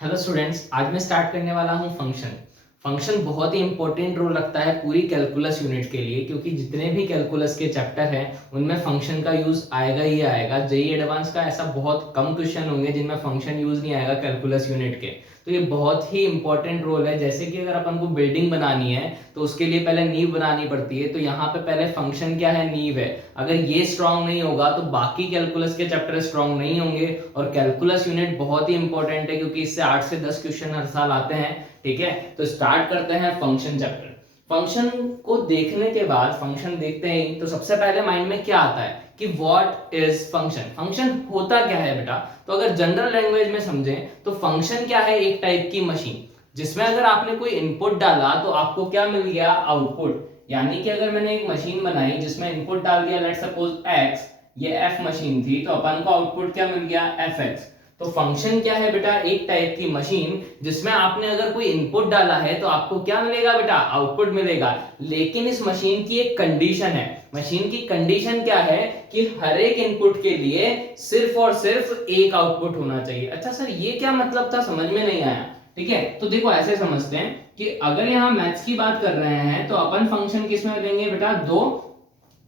Hello students, आज मैं start करने वाला हूँ फंक्शन। फंक्शन बहुत ही इंपॉर्टेंट रोल रखता है पूरी कैलकुलस यूनिट के लिए, क्योंकि जितने भी कैलकुलस के चैप्टर हैं उनमें फंक्शन का यूज आएगा ही आएगा। जेई एडवांस का ऐसा बहुत कम क्वेश्चन होंगे जिनमें फंक्शन यूज नहीं आएगा कैलकुलस यूनिट के। तो ये बहुत ही इंपॉर्टेंट रोल है। जैसे कि अगर अपन को बिल्डिंग बनानी है तो उसके लिए पहले नींव बनानी पड़ती है, तो यहाँ पे पहले फंक्शन क्या है, नींव है। अगर ये स्ट्रांग नहीं होगा तो बाकी कैलकुलस के चैप्टर स्ट्रांग नहीं होंगे। और कैलकुलस यूनिट बहुत ही इंपॉर्टेंट है क्योंकि इससे 8 से 10 क्वेश्चन हर साल आते हैं। ठीक है, तो स्टार्ट करते हैं फंक्शन चैप्टर। फंक्शन को देखने के बाद, फंक्शन देखते हैं तो सबसे पहले माइंड में क्या आता है कि व्हाट इज फंक्शन। फंक्शन होता क्या है बेटा? तो अगर जनरल लैंग्वेज में समझें तो फंक्शन क्या है, एक टाइप की मशीन जिसमें अगर आपने कोई इनपुट डाला तो आपको क्या मिल गया, आउटपुट। यानी कि अगर मैंने एक मशीन बनाई जिसमें इनपुट डाल दिया, लेट्स सपोज x, ये f मशीन थी, तो अपन को आउटपुट क्या मिल गया, fx। तो फंक्शन क्या है बेटा, एक टाइप की मशीन जिसमें आपने अगर कोई इनपुट डाला है तो आपको क्या मिलेगा बेटा, आउटपुट मिलेगा। लेकिन इस मशीन की एक कंडीशन है। मशीन की कंडीशन क्या है कि हर एक इनपुट के लिए सिर्फ और सिर्फ एक आउटपुट होना चाहिए। अच्छा सर, ये क्या मतलब था, समझ में नहीं आया। ठीक है, तो देखो ऐसे समझते हैं कि अगर यहाँ मैथ्स की बात कर रहे हैं तो अपन फंक्शन किस में लेंगे बेटा, दो,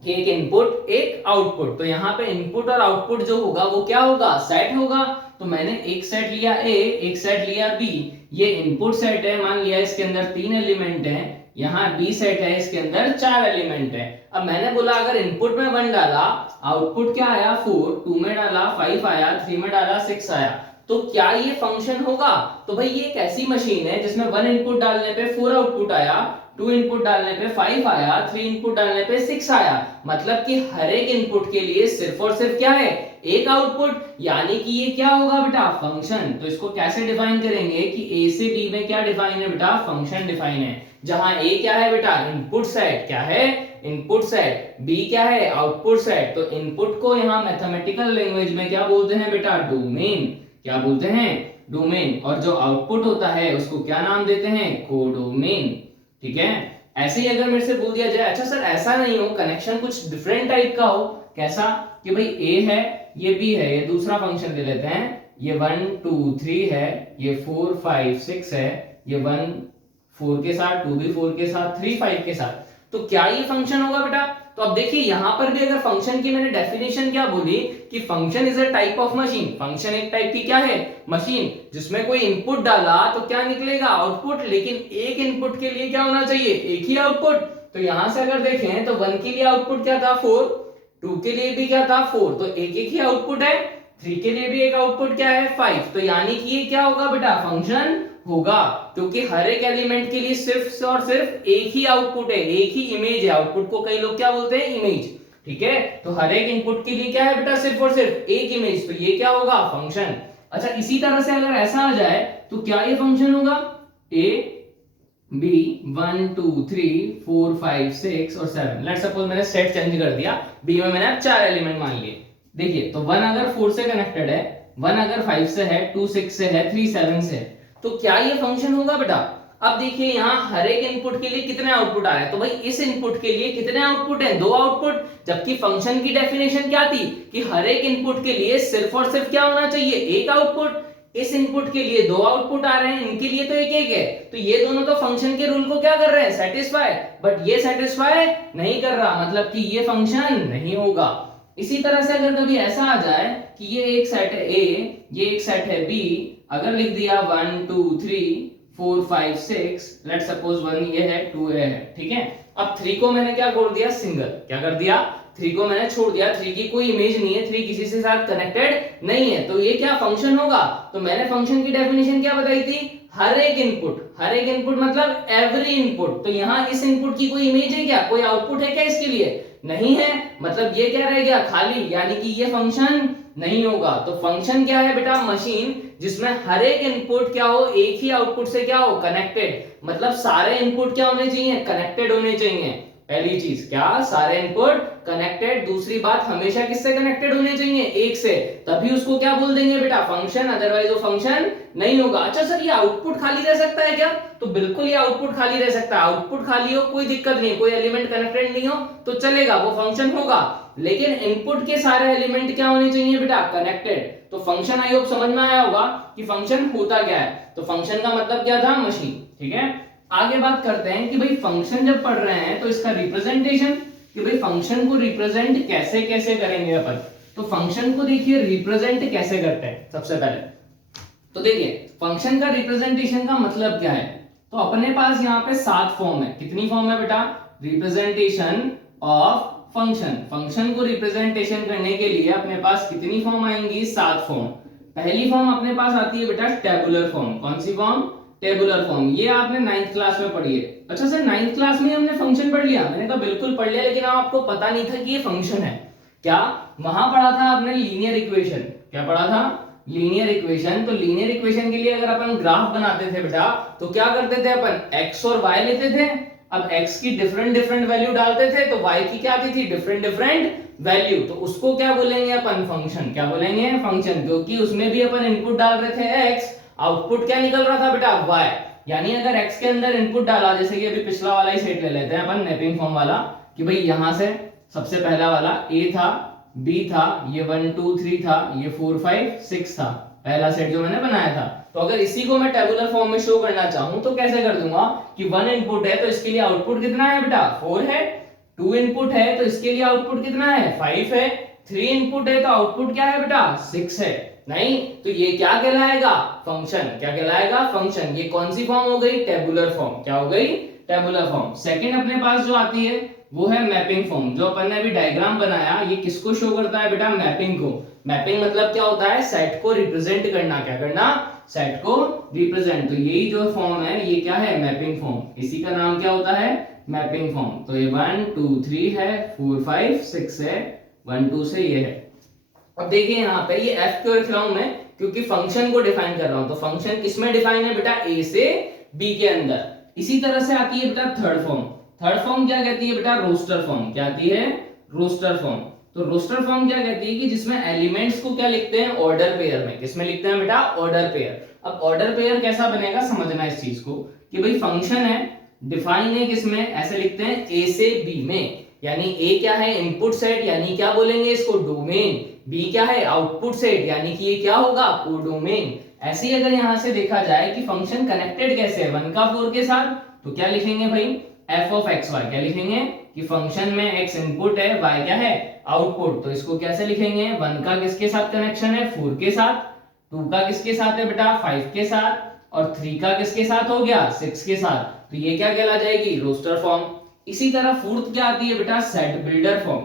एक इनपुट एक आउटपुट। तो यहाँ पे इनपुट और आउटपुट जो होगा वो क्या होगा, सेट होगा। तो मैंने एक सेट लिया ए, एक सेट लिया बी। ये इनपुट सेट है, मान लिया इसके अंदर 3 एलिमेंट हैं। यहाँ बी सेट है, इसके अंदर 4 एलिमेंट है। अब मैंने बोला अगर इनपुट में 1 डाला, आउटपुट क्या आया 4, 2 में डाला 5 आया, 3 में डाला 6 आया, तो क्या ये फंक्शन होगा? तो भाई ये एक ऐसी मशीन है जिसमें 1 इनपुट डालने पे 4 आउटपुट आया, 2 इनपुट डालने पे 5 आया, 3 इनपुट डालने पे 6 आया। मतलब कि हर एक इनपुट के लिए सिर्फ और सिर्फ क्या है, एक आउटपुट। यानी कि ये क्या होगा बेटा, फंक्शन। तो इसको कैसे डिफाइन करेंगे कि ए से बी में क्या डिफाइन है बेटा, फंक्शन डिफाइन है। जहां ए क्या है बेटा, इनपुट सेट, क्या है, इनपुट सेट। बी क्या है, आउटपुट सेट। तो इनपुट को यहां मैथमेटिकल लैंग्वेज में क्या बोलते हैं बेटा, डोमेन। क्या बोलते हैं, डोमेन। और जो आउटपुट होता है उसको क्या नाम देते हैं, कोडोमेन। ठीक है, ऐसे ही अगर मेरे से बोल दिया जाए, अच्छा सर ऐसा नहीं हो, कनेक्शन कुछ डिफरेंट टाइप का हो, कैसा कि भाई ए है, ये बी है, ये दूसरा फंक्शन ले लेते हैं, ये 1 2 3 है, ये 4 5 6 है, ये 1 4 के साथ, 2 भी 4 के साथ, 3 5 के साथ। तो क्या ये फंक्शन होगा बेटा? तो अब देखिए यहां पर भी अगर फंक्शन की मैंने डेफिनेशन क्या बोली कि function is a type of machine. Function एक टाइप की क्या है, मशीन, जिसमें कोई इनपुट डाला तो क्या निकलेगा, आउटपुट। लेकिन एक इनपुट के लिए क्या होना चाहिए, एक ही आउटपुट। तो यहां से अगर देखें तो 1 के लिए आउटपुट क्या था, 4, 2 के लिए भी क्या था, 4, तो एक एक ही आउटपुट है। 3 के लिए भी एक आउटपुट क्या है, 5। तो यानी कि ये क्या होगा बेटा, फंक्शन होगा, क्योंकि हर एक एलिमेंट के लिए सिर्फ और सिर्फ एक ही आउटपुट है, एक ही इमेज है। आउटपुट को कई लोग क्या बोलते हैं, इमेज। ठीक है, तो हर एक इनपुट के लिए क्या है बेटा, सिर्फ और सिर्फ एक इमेज। तो ये क्या होगा, फंक्शन। अच्छा, इसी तरह से अगर ऐसा आ जाए तो क्या ये फंक्शन होगा, ए बी 1 2 3 4 5 6 और 7। लेट्स सपोज मैंने सेट चेंज कर दिया, बी में मैंने अब 4 एलिमेंट मान लिए। देखिए, तो 1 अगर 4 से कनेक्टेड है, 1 अगर 5 से है, 2 6 से है, 3 7 से है, तो क्या ये फंक्शन होगा बेटा? अब देखिए यहां हर एक इनपुट के लिए कितने आउटपुट आ रहे हैं, तो भाई इस इनपुट के लिए कितने आउटपुट हैं, 2 आउटपुट। जबकि फंक्शन की डेफिनेशन क्या थी कि हर एक इनपुट के लिए सिर्फ और सिर्फ क्या होना चाहिए, एक आउटपुट। इस इनपुट के लिए 2 आउटपुट आ रहे हैं, इनके लिए तो एक एक है। तो ये दोनों तो फंक्शन के रूल को क्या कर रहे हैं, सेटिस्फाई। बट ये सेटिस्फाई नहीं कर रहा, मतलब कि ये फंक्शन नहीं होगा। इसी तरह से अगर कभी ऐसा आ जाए कि ये एक सेट है ए, ये एक सेट है बी, अगर लिख दिया 1 2 3 4 5 6, लेट सपोज 1 ये है, 2 ये है। ठीक है, अब 3 को मैंने क्या कर दिया, सिंगल। क्या कर दिया, 3 को मैंने छोड़ दिया। 3 की कोई इमेज नहीं है, 3 किसी से साथ कनेक्टेड नहीं है, तो ये क्या फंक्शन होगा? तो मैंने फंक्शन की डेफिनेशन क्या बताई थी, हर एक इनपुट। हर एक इनपुट मतलब एवरी इनपुट। तो यहाँ इस इनपुट की कोई इमेज है क्या, कोई आउटपुट है क्या इसके लिए, नहीं है। मतलब ये क्या रह गया, खाली। यानी कि ये फंक्शन नहीं होगा। तो फंक्शन क्या है बेटा, मशीन जिसमें हर एक इनपुट क्या हो, एक ही आउटपुट से क्या हो, कनेक्टेड। मतलब सारे इनपुट क्या होने चाहिए, कनेक्टेड होने चाहिए। पहली चीज क्या, सारे इनपुट कनेक्टेड। दूसरी बात, हमेशा किससे कनेक्टेड होने चाहिए, एक से। तभी उसको क्या बोल देंगे बेटा, फंक्शन। अदरवाइज वो फंक्शन नहीं होगा। अच्छा सर, ये आउटपुट खाली रह सकता है क्या? तो बिल्कुल ये आउटपुट खाली रह सकता है। आउटपुट खाली हो कोई दिक्कत नहीं, कोई एलिमेंट कनेक्टेड नहीं हो तो चलेगा, वो फंक्शन होगा। लेकिन इनपुट के सारे एलिमेंट क्या होने चाहिए बेटा, कनेक्टेड। तो फंक्शन आई होप समझ में आया होगा कि फंक्शन होता क्या है। तो फंक्शन का मतलब क्या था, मशीन। ठीक है, आगे बात करते हैं कि भाई फंक्शन जब पढ़ रहे हैं तो इसका रिप्रेजेंटेशन, कि भाई फंक्शन को रिप्रेजेंट कैसे कैसे करेंगे अपन। तो फंक्शन को देखिए रिप्रेजेंट कैसे करते हैं। सबसे पहले तो देखिए फंक्शन का रिप्रेजेंटेशन का मतलब क्या है। तो अपने पास यहाँ पे 7 फॉर्म है। कितनी फॉर्म है बेटा, रिप्रेजेंटेशन ऑफ फंक्शन। फंक्शन को रिप्रेजेंटेशन करने के लिए अपने पास कितनी फॉर्म आएंगी, 7 फॉर्म। पहली फॉर्म अपने पास आती है बेटा टेबुलर फॉर्म। कौन सी फॉर्म, टेबुलर फॉर्म। ये आपने 9th क्लास में पढ़ी है। अच्छा सर 9th क्लास में हमने फंक्शन पढ़ लिया, मैंने कहा बिल्कुल पढ़ लिया, लेकिन आपको पता नहीं था कि ये फंक्शन है। क्या वहां पढ़ा था आपने, लीनियर इक्वेशन। क्या पढ़ा था, लीनियर इक्वेशन। तो लीनियर इक्वेशन के लिए अगर अपन ग्राफ बनाते थे बेटा तो क्या करते थे अपन, x और y लेते थे। अब x की डिफरेंट डिफरेंट वैल्यू डालते थे तो y की क्या आती थी, डिफरेंट डिफरेंट वैल्यू। तो उसको क्या बोलेंगे अपन, फंक्शन। क्या बोलेंगे, फंक्शन, क्योंकि उसमें भी अपन इनपुट डाल रहे थे x, आउटपुट क्या निकल रहा था बेटा, y। यानी अगर x के अंदर इनपुट डाला, जैसे कि अभी पिछला वाला ही सेट ले लेते हैं अपन, मैपिंग फॉर्म वाला, कि भाई यहां से सबसे पहला वाला a था, b था, ये 1 2 3 था, ये 4 5 6 था, पहला सेट जो मैंने बनाया था। तो अगर इसी को मैं टेबुलर फॉर्म में शो करना चाहूं तो कैसे कर दूंगा कि 1 इनपुट है तो इसके लिए आउटपुट कितना है बेटा, 4 है। 2 इनपुट है तो इसके लिए आउटपुट कितना है, 5 है। 3 इनपुट है तो आउटपुट क्या है बेटा, 6 है। नहीं, तो ये क्या कहलाएगा, फंक्शन। क्या कहलाएगा, फंक्शन। ये कौन सी फॉर्म हो गई, टेबुलर फॉर्म। क्या हो गई, टेबुलर फॉर्म। सेकंड अपने पास जो आती है वो है मैपिंग फॉर्म। जो अपन ने अभी डायग्राम बनाया ये किसको शो करता है बेटा, मैपिंग को। मैपिंग मतलब क्या होता है, सेट को रिप्रेजेंट करना। क्या करना, सेट को रिप्रेजेंट। तो यही जो फॉर्म है ये क्या है, मैपिंग फॉर्म। इसी का नाम क्या होता है, मैपिंग फॉर्म। तो ये 1 2 3 है, 4 5 6 है, 1 2 से ये है। अब देखिए यहाँ पे ये f क्यों लिख रहा हूं मैं, क्योंकि फंक्शन को डिफाइन कर रहा हूं। तो फंक्शन किसमें डिफाइन है बेटा, a से b के अंदर। इसी तरह से आती है बेटा थर्ड फॉर्म। थर्ड फॉर्म क्या कहती है बेटा, रोस्टर फॉर्म। क्या आती है, रोस्टर फॉर्म। तो रोस्टर फॉर्म क्या कहती है कि जिसमें एलिमेंट्स को क्या लिखते हैं, ऑर्डर पेयर में। किसमें लिखते हैं बेटा, ऑर्डर पेयर। अब ऑर्डर पेयर कैसा बनेगा समझना इस चीज को, कि भाई फंक्शन है, डिफाइन है किसमें, ऐसे लिखते हैं a से b में। यानी a क्या है, इनपुट सेट, यानी क्या बोलेंगे इसको, डोमेन। b क्या है, आउटपुट सेट, यानी कि ये क्या होगा, कोडोमेन। ऐसे ही अगर यहां से देखा जाए कि फंक्शन कनेक्टेड कैसे है 1 का 4 के साथ, तो क्या लिखेंगे भाई, f ऑफ x y। क्या लिखेंगे कि फंक्शन में x इनपुट है, y क्या है, आउटपुट। तो इसको कैसे लिखेंगे, 1 का किसके साथ कनेक्शन है, 4 के साथ। 2 का किसके साथ है बेटा, 5 के साथ। और 3 का किसके साथ हो गया, 6 के साथ। तो ये क्या कहला जाएगी, रोस्टर फॉर्म। इसी तरह फोर्थ क्या आती है बेटा, सेट बिल्डर फॉर्म।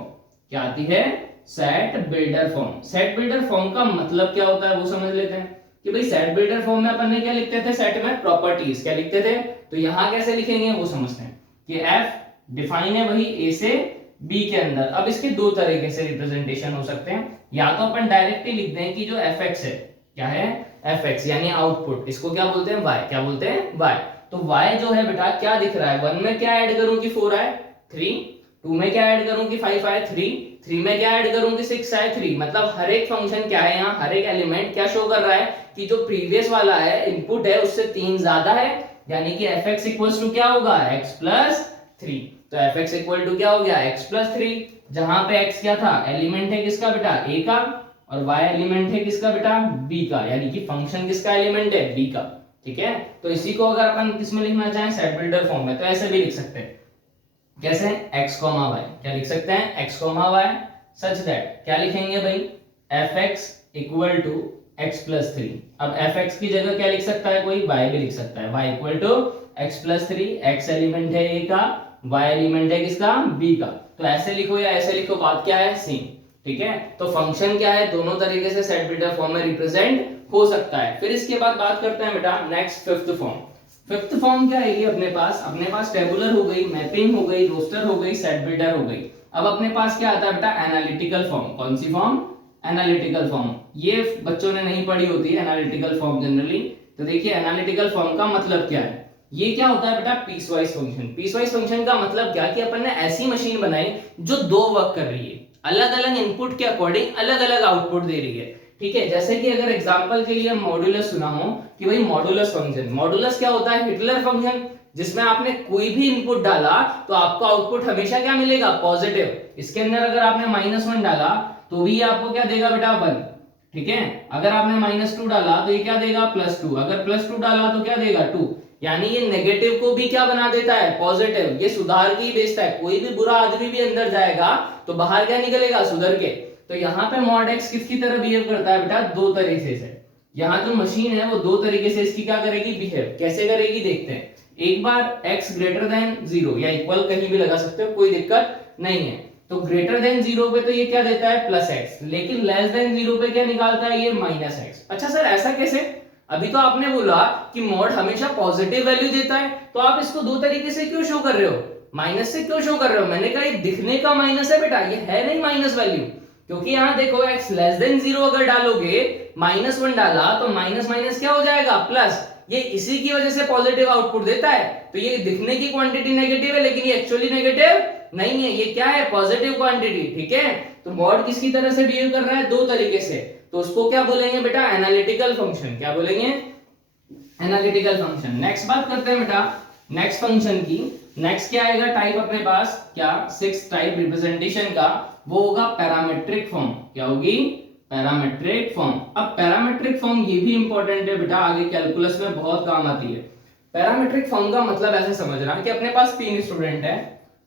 क्या आती है, set builder form. Set builder form का मतलब क्या होता है वो समझ लेते हैं, कि भाई सेट बिल्डर फॉर्म में अपन ने क्या लिखते थे, सेट में प्रॉपर्टीज क्या लिखते थे। तो यहां कैसे लिखेंगे वो समझते हैं, कि f डिफाइन है वही a से b के अंदर। अब इसके दो तरीके से रिप्रेजेंटेशन हो सकते हैं। या तो अपन डायरेक्ट ही लिख दें कि जो fx है, क्या है, fx यानी आउटपुट, इसको क्या बोलते हैं, y। क्या बोलते हैं, y। तो y जो है बेटा क्या दिख रहा है, 1 में क्या ऐड करूं कि 4 आए, 3। 2 में क्या ऐड करूं कि 5 आए, 3 में क्या ऐड करूं कि 6 आए, 3। मतलब हर एक फंक्शन क्या है, यहाँ हर एक एलिमेंट क्या शो कर रहा है कि जो प्रीवियस वाला है इनपुट है उससे 3 ज्यादा है। यानी कि fx इक्वल्स टू क्या होगा, x प्लस 3। तो fx इक्वल टू क्या हो गया, x प्लस 3। जहां पे x क्या था, एलिमेंट है किसका बेटा, a का, और y एलिमेंट है किसका बेटा, b का। यानी कि फंक्शन किसका एलिमेंट है, b का। ठीक है, तो इसी को अगर अपन किसमें लिखना चाहें, सेट बिल्डर फॉर्म में, तो ऐसे भी लिख सकते हैं। कैसे, x, y। क्या लिख सकते हैं, x, y सच दैट क्या लिखेंगे भाई, fx equal to x plus 3। अब fx की जगह क्या लिख सकता है कोई, y भी लिख सकता है। y equal to x plus 3। x element है a का, y एलिमेंट है किसका, b का। तो ऐसे लिखो या ऐसे लिखो, बात क्या है, सेम। ठीक है, तो फंक्शन क्या है, दोनों तरीके से सेट बिल्डर फॉर्म में रिप्रेजेंट हो सकता है। फिर इसके बाद बात करते हैं बेटा next fifth form. Fifth form क्या है, अपने पास टेबुलर हो गई, मैपिंग हो गई, रोस्टर हो गई, सेट बिल्डर हो गई। अब अपने पास क्या आता है बेटा, एनालिटिकल फॉर्म। कौन सी फॉर्म, एनालिटिकल फॉर्म। ये बच्चों ने नहीं पढ़ी होती है एनालिटिकल फॉर्म जनरली। तो देखिए एनालिटिकल फॉर्म का मतलब क्या है, ये क्या होता है बेटा, पीसवाइज फंक्शन। पीसवाइज फंक्शन का मतलब क्या, कि अपन ने ऐसी मशीन बनाई जो दो वर्क कर रही है, अलग अलग इनपुट के अकॉर्डिंग अलग अलग आउटपुट दे रही है। ठीक है, जैसे कि अगर एग्जांपल के लिए मॉड्यूलस सुना हो, कि भाई मॉड्यूलस फंक्शन। मॉड्यूलस क्या होता है, हिटलर फंक्शन, जिसमें आपने कोई भी इनपुट डाला तो आपको आउटपुट हमेशा क्या मिलेगा, पॉजिटिव। इसके अंदर अगर आपने -1 डाला तो भी आपको क्या देगा बेटा, 1। ठीक है। अगर आपने -2 डाला तो ये क्या देगा +2, अगर +2 डाला तो क्या देगा 2, यानी ये नेगेटिव को भी क्या बना देता है पॉजिटिव, ये सुधार के ही बेचता है। कोई भी बुरा आदमी भी अंदर जाएगा तो बाहर क्या निकलेगा सुधर के। तो यहाँ पे मॉड x किसकी तरह बिहेव करता है बेटा, दो तरीके से। यहाँ जो मशीन है वो दो तरीके से इसकी क्या करेगी बिहेव, कैसे करेगी देखते हैं। एक बार x ग्रेटर देन 0 या इक्वल कहीं भी लगा सकते हो, कोई दिक्कत नहीं है। तो ग्रेटर देन 0 पे तो ये क्या देता है +x, लेकिन लेस देन 0 पे क्या निकालता है ये -x। अच्छा सर ऐसा कैसे, अभी तो आपने बोला कि मॉड हमेशा पॉजिटिव वैल्यू देता है, तो आप इसको दो तरीके से क्यों शो कर रहे हो, माइनस से क्यों शो कर रहे हो। मैंने कहा ये दिखने का माइनस है बेटा, ये है नहीं माइनस वैल्यू, क्योंकि यहाँ देखो x लेस देन 0 अगर डालोगे, -1 डाला तो माइनस माइनस क्या हो जाएगा प्लस, ये इसी की वजह से पॉजिटिव आउटपुट देता है। तो ये दिखने की क्वांटिटी नेगेटिव है लेकिन ये एक्चुअली नेगेटिव नहीं है, ये क्या है पॉजिटिव क्वांटिटी, ठीक है। तो मॉड किसकी तरह से बिहेव कर रहा है, दो तरीके से। तो उसको क्या बोलेंगे बेटा एनालिटिकल फंक्शन, क्या बोलेंगे एनालिटिकल फंक्शन। नेक्स्ट बात करते हैं बेटा नेक्स्ट फंक्शन की। नेक्स्ट क्या आएगा टाइप अपने पास, क्या 6 टाइप रिप्रेजेंटेशन का, वो होगा पैरामेट्रिक फॉर्म। क्या होगी पैरामेट्रिक फॉर्म। अब पैरामेट्रिक फॉर्म ये भी इंपॉर्टेंट है बेटा, आगे कैलकुलस में बहुत काम आती है। पैरामेट्रिक फॉर्म का मतलब ऐसे समझना कि अपने पास 3 स्टूडेंट है,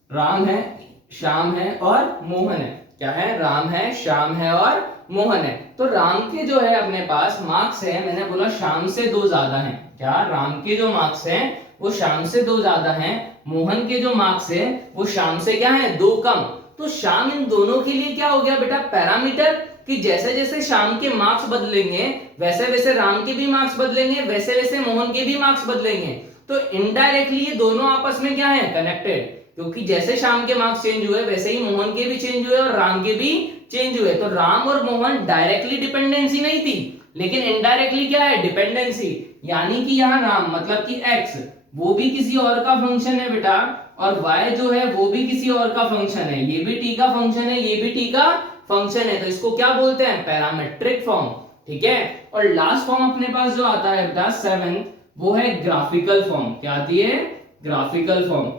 राम है, श्याम है और मोहन है। क्या है, राम है, श्याम है और मोहन है। तो राम के जो है अपने पास मार्क्स है, मैंने बोला श्याम से 2 ज्यादा हैं। क्या, राम के जो मार्क्स हैं वो श्याम से 2 ज्यादा हैं, मोहन के जो मार्क्स है वो श्याम से क्या है 2 कम। तो श्याम इन दोनों के लिए क्या हो गया बेटा पैरामीटर, कि जैसे जैसे श्याम के मार्क्स बदलेंगे वैसे वैसे राम के भी मार्क्स बदलेंगे, वैसे वैसे मोहन के भी मार्क्स बदलेंगे। तो इनडायरेक्टली ये दोनों आपस में क्या है कनेक्टेड, क्योंकि जैसे श्याम के मार्क्स चेंज हुए वैसे ही मोहन के भी चेंज हुए और राम के भी चेंज हुए। तो राम और मोहन डायरेक्टली डिपेंडेंसी नहीं थी, लेकिन इनडायरेक्टली क्या है डिपेंडेंसी, यानी कि यहाँ राम मतलब कि x वो भी किसी और का फंक्शन है बेटा, और y जो है वो भी किसी और का फंक्शन है, ये भी t का फंक्शन है, ये भी t का फंक्शन है। तो इसको क्या बोलते हैं पैरामेट्रिक फॉर्म, ठीक है। और लास्ट फॉर्म अपने पास जो आता है बेटा 7th, वो है ग्राफिकल फॉर्म। क्या आती है ग्राफिकल फॉर्म।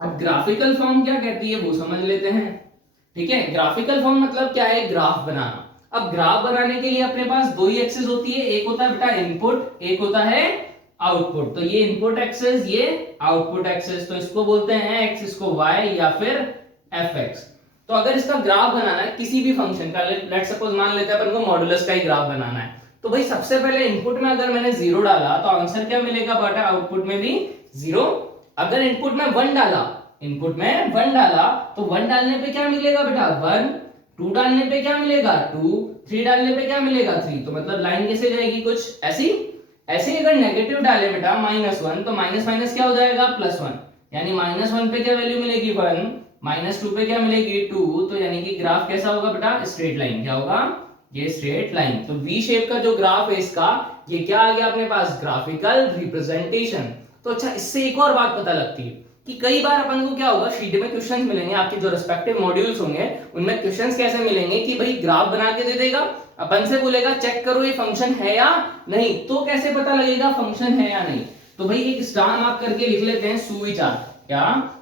अब ग्राफिकल फॉर्म क्या कहती है वो समझ लेते हैं, ठीक है। ग्राफिकल फॉर्म मतलब क्या है, ग्राफ बनाना। अब ग्राफ बनाने के लिए अपने पास दो ही एक्सिस होती है, एक होता है बेटा इनपुट, एक होता है आउटपुट। तो ये इनपुट एक्सिस, ये आउटपुट एक्सिस, तो इसको बोलते हैं एक्स, इसको वाई या फिर एफ एक्स। तो अगर इसका ग्राफ बनाना है किसी भी फंक्शन का, लेट सपोज मान लेते हैं अपन को मॉडुलस का ही ग्राफ बनाना है, तो भाई सबसे पहले इनपुट में अगर मैंने 0 डाला तो आंसर क्या मिलेगा बेटा, आउटपुट में भी 0। अगर इनपुट में 1 डाला, इनपुट में 1 डाला तो 1 डालने पे क्या मिलेगा बेटा 1, 2 डालने पे क्या मिलेगा 2, 3 डालने पे क्या मिलेगा 3। तो मतलब लाइन कैसे जाएगी कुछ ऐसी। ऐसे अगर नेगेटिव डाले बेटा -1 तो माइनस माइनस क्या हो जाएगा +1, यानी -1 पे क्या वैल्यू मिलेगी 1, -2 पे क्या मिलेगी 2। तो यानी कि ग्राफ कैसा होगा बेटा स्ट्रेट लाइन। क्या होगा, ये स्ट्रेट लाइन। तो वी शेप का जो ग्राफ है इसका, ये क्या आ गया अपने पास ग्राफिकल रिप्रेजेंटेशन। तो अच्छा इससे एक और बात पता लगती है कि कई बार अपन को क्या होगा शीट में क्वेश्चंस मिलेंगे, आपके जो रिस्पेक्टिव मॉड्यूल्स होंगे उनमें क्वेश्चंस कैसे मिलेंगे कि भाई ग्राफ बना के दे देगा, अपन से बोलेगा चेक करो ये फंक्शन है या नहीं। तो कैसे पता लगेगा फंक्शन है या नहीं। तो भाई एक स्टार मार्क करके लिख लेते हैं सुविचार। क्या,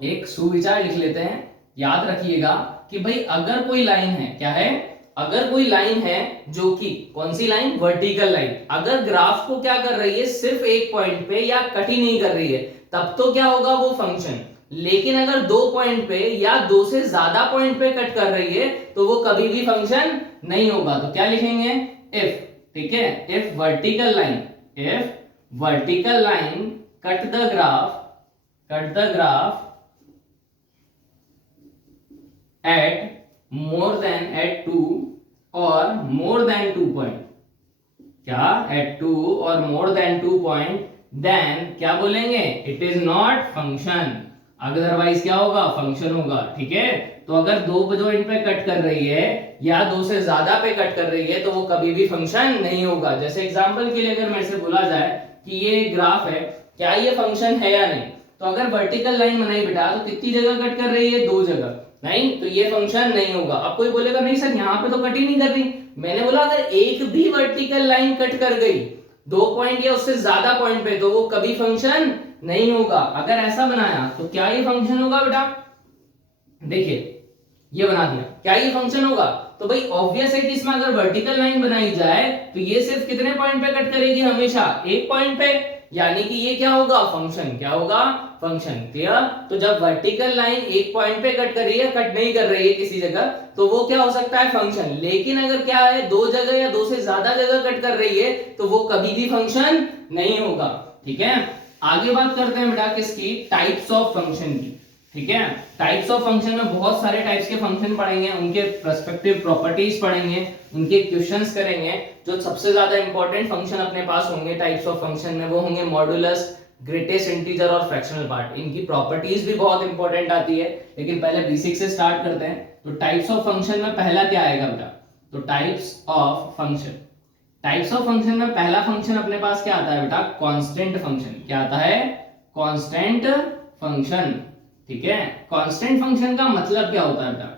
एक सुविचार लिख लेते हैं। याद रखिएगा कि भाई अगर कोई लाइन है, क्या है, अगर कोई लाइन है जो कि कौन सी लाइन, वर्टिकल लाइन, अगर ग्राफ को क्या कर रही है सिर्फ एक पॉइंट पे या कट ही नहीं कर रही है, तब तो क्या होगा वो फंक्शन। लेकिन अगर 2 पॉइंट पे या 2 से ज्यादा पॉइंट पे कट कर रही है तो वो कभी भी फंक्शन नहीं होगा। तो क्या लिखेंगे इफ, ठीक है, if vertical line, if vertical line cut the graph at 2 और मोर देन 2 पॉइंट। क्या, at 2 और मोर देन 2 पॉइंट, देन क्या बोलेंगे it is not function. Otherwise क्या होगा फंक्शन होगा, ठीक है। तो अगर 2 पॉइंट पे कट कर रही है या 2 से ज्यादा पे कट कर रही है तो वो कभी भी फंक्शन नहीं होगा। जैसे एग्जांपल के लिए अगर मेरे से बोला जाए कि ये ग्राफ है, क्या ये फंक्शन है या नहीं, तो अगर वर्टिकल लाइन बनाई बेटा तो कितनी जगह कट कर रही है 2 जगह, नहीं तो ये फंक्शन नहीं होगा। अब कोई बोलेगा नहीं सर यहाँ पे तो कट ही नहीं कर रही, मैंने बोला अगर एक भी वर्टिकल लाइन कट कर गई 2 पॉइंट या उससे ज्यादा पॉइंट पे तो वो कभी फंक्शन नहीं होगा। अगर ऐसा बनाया तो क्या ये फंक्शन होगा बेटा, देखिए ये बना दिया, क्या ये फंक्शन होगा। तो भाई ऑब्वियस है कि इसमें अगर वर्टिकल लाइन बनाई जाए तो ये सिर्फ कितने पॉइंट पे कट करेगी, हमेशा एक पॉइंट पे, यानी कि ये क्या होगा, फंक्शन, क्या होगा, फंक्शन। क्लियर? तो जब वर्टिकल लाइन एक पॉइंट पे कट कर रही है, कट नहीं कर रही है किसी जगह, तो वो क्या हो सकता है, फंक्शन। लेकिन अगर क्या है, दो जगह या दो से ज्यादा जगह कट कर रही है, तो वो कभी भी फंक्शन नहीं होगा। ठीक है, आगे बात करते हैं बेटा किसकी, टाइप्स ऑफ फंक्शन की। ठीक है, टाइप्स ऑफ फंक्शन में बहुत सारे टाइप्स के फंक्शन पढ़ेंगे, उनके पर्सपेक्टिव प्रॉपर्टीज पढ़ेंगे, उनके क्वेश्चंस करेंगे। जो सबसे ज्यादा इंपॉर्टेंट फंक्शन अपने पास होंगे टाइप्स ऑफ फंक्शन में, वो होंगे मॉडुलस, ग्रेटेस्ट इंटीजर और फ्रैक्शनल पार्ट। इनकी प्रॉपर्टीज भी बहुत इंपॉर्टेंट आती है, लेकिन पहले बेसिक से स्टार्ट करते हैं। तो टाइप्स ऑफ फंक्शन में पहला क्या आएगा बेटा, तो types of function, types of function में पहला फंक्शन अपने पास क्या आता है बेटा, कांस्टेंट फंक्शन। क्या आता है, कांस्टेंट फंक्शन। ठीक है, कांस्टेंट फंक्शन का मतलब क्या होता है बेटा,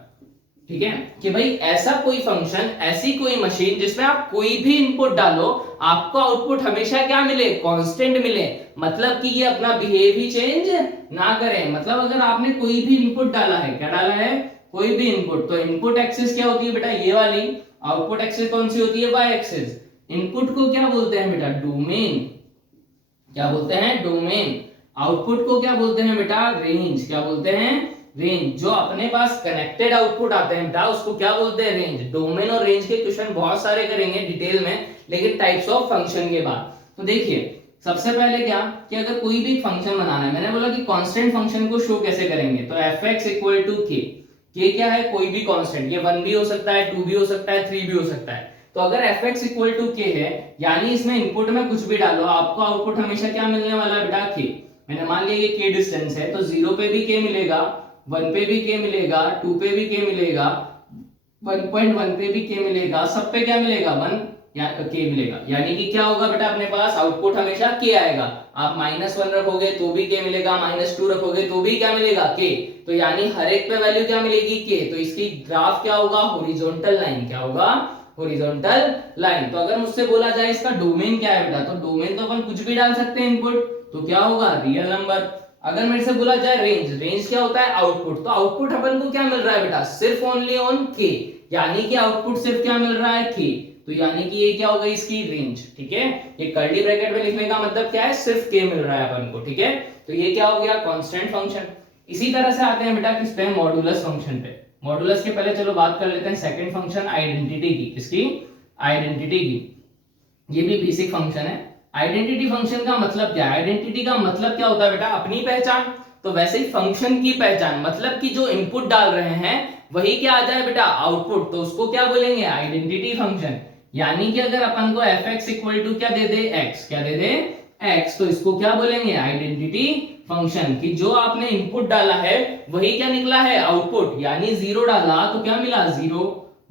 ठीक है, कि भाई ऐसा कोई फंक्शन, ऐसी कोई मशीन जिसमें आप कोई भी इनपुट डालो, आपको आउटपुट हमेशा क्या मिले, कांस्टेंट मिले। मतलब कि ये अपना बिहेव ही चेंज ना करे। मतलब अगर आपने कोई भी इनपुट डाला है, क्या डाला है, कोई भी इनपुट, तो इनपुट एक्सिस क्या होती है बेटा, ये वाली। आउटपुट एक्सिस कौन सी होती है, वाई एक्सिस। इनपुट को क्या बोलते हैं बेटा, डोमेन। क्या बोलते हैं, डोमेन। आउटपुट को क्या बोलते हैं बेटा, रेंज। क्या बोलते हैं, रेंज। जो अपने पास कनेक्टेड आउटपुट आते हैं बेटा, उसको क्या बोलते हैं, रेंज। डोमेन और रेंज के क्वेश्चन बहुत सारे करेंगे डिटेल में, लेकिन टाइप्स ऑफ फंक्शन के बाद। तो देखिए सबसे पहले क्या, कि अगर कोई भी फंक्शन बनाना है, मैंने बोला कि कांस्टेंट फंक्शन को शो कैसे करेंगे, तो fx इक्वल टू k। के क्या है, कोई भी कांस्टेंट, ये 1 भी हो सकता है, 2 भी हो सकता है, 3 भी हो सकता है। तो अगर fx इक्वल टू k है, यानी इसमें इनपुट में कुछ भी डालो, आपको आउटपुट हमेशा क्या मिलने वाला है बेटा, k। मैंने मान लिया ये k डिस्टेंस है, तो 0 पे भी k मिलेगा, 1 पे भी k मिलेगा, 2 पे भी k मिलेगा, 1.1 पे भी k मिलेगा, सब पे क्या मिलेगा, 1 या k मिलेगा। यानी कि क्या होगा बेटा, अपने पास आउटपुट हमेशा k आएगा। आप -1 रखोगे तो भी k मिलेगा, -2 रखोगे तो भी क्या मिलेगा, k। तो यानी हर एक पे वैल्यू क्या मिलेगी, k। तो इसकी ग्राफ क्या होगा, हॉरिजॉन्टल लाइन। क्या होगा, हॉरिजॉन्टल लाइन। तो अगर मुझसे बोला जाए इसका डोमेन क्या है बेटा, तो डोमेन तो अपन कुछ भी डाल सकते हैं इनपुट, तो क्या होगा, रियल नंबर। अगर मेरे से बोला जाए रेंज, रेंज क्या होता है, आउटपुट। तो आउटपुट अपन को क्या मिल रहा है बेटा, सिर्फ ओनली ऑन k, यानी कि आउटपुट सिर्फ क्या मिल रहा है, k। तो यानी कि ये क्या होगा, इसकी रेंज। ठीक है, ये कर्ली ब्रैकेट में लिखने का मतलब क्या है, सिर्फ k मिल रहा है अपन को। ठीक है, तो ये क्या हो गया, कांस्टेंट फंक्शन। इसी तरह से आते हैं बेटा किस पे, मॉडुलस फंक्शन पे। मॉडुलस के पहले चलो बात कर लेते हैं सेकंड फंक्शन, आइडेंटिटी की। किसकी, आइडेंटिटी की। ये भी बेसिक फंक्शन है। आइडेंटिटी फंक्शन का मतलब क्या है, आइडेंटिटी का मतलब क्या होता है बेटा, अपनी पहचान। तो वैसे ही फंक्शन की पहचान, मतलब कि जो इनपुट डाल रहे हैं वही क्या आ जाए बेटा, आउटपुट, तो उसको क्या बोलेंगे, आइडेंटिटी फंक्शन। यानी कि अगर अपन को fx इक्वल टू क्या दे दे, x। क्या दे दे, x, तो इसको क्या बोलेंगे, आइडेंटिटी फंक्शन। कि जो आपने इनपुट डाला है वही क्या निकला है, आउटपुट। यानी 0 डाला तो क्या मिला, 0,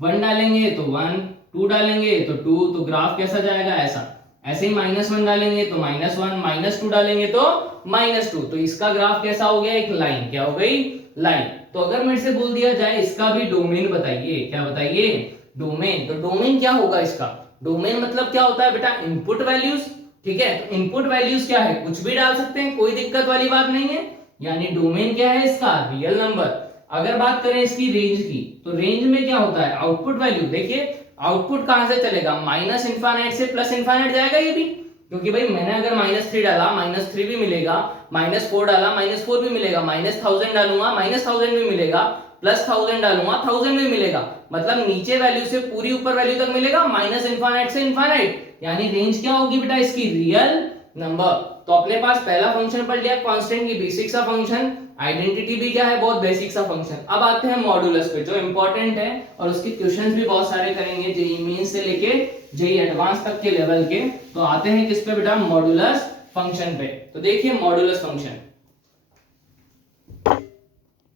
1 डालेंगे तो 1, 2 डालेंगे तो 2, तो ग्राफ कैसा जाएगा, ऐसा। ऐसे ही -1 डालेंगे तो -1, -2 डालेंगे तो -2, तो इसका ग्राफ कैसा हो गया, एक लाइन। क्या हो गई, लाइन। तो अगर मेरे से बोल दिया जाए इसका भी डोमेन बताइए, क्या बताइए, डोमेन। तो डोमेन क्या होगा इसका, डोमेन मतलब क्या होता है बेटा, इनपुट वैल्यूज। ठीक है, तो इनपुट वैल्यूज क्या है, कुछ भी डाल सकते हैं, कोई दिक्कत वाली बात नहीं है। यानी डोमेन क्या है इसका, रियल नंबर। अगर बात करें इसकी रेंज की, तो रेंज में क्या होता है, आउटपुट वैल्यू। देखिए आउटपुट कहां से चलेगा, माइनस इनफाइनाइट से प्लस इनफाइनाइट जाएगा ये भी, क्योंकि भाई मैंने अगर -3 डाला, -3 भी मिलेगा, -4 डाला, -4 भी मिलेगा, -1000 डालूंगा, -1000 भी मिलेगा, +1000 डालूंगा, 1000 भी मिलेगा। मतलब नीचे वैल्यू से पूरी ऊपर वैल्यू तक मिलेगा, माइनस इनफाइनाइट से इनफाइनाइट। यानी रेंज क्या होगी बेटा, इसकी रियल नंबर। तो अपने पास पहला फंक्शन पढ़ लिया कांस्टेंट की, बेसिक सा फंक्शन। आइडेंटिटी भी क्या है, बहुत बेसिक सा फंक्शन। अब आते हैं मॉडुलस पे, जो इंपॉर्टेंट है और उसके क्वेश्चंस भी बहुत सारे करेंगे, जेईई मेंस से लेके जेईई एडवांस तक के लेवल के। तो आते हैं किस पे बेटा, मॉडुलस फंक्शन पे। तो देखिए मॉडुलस फंक्शन,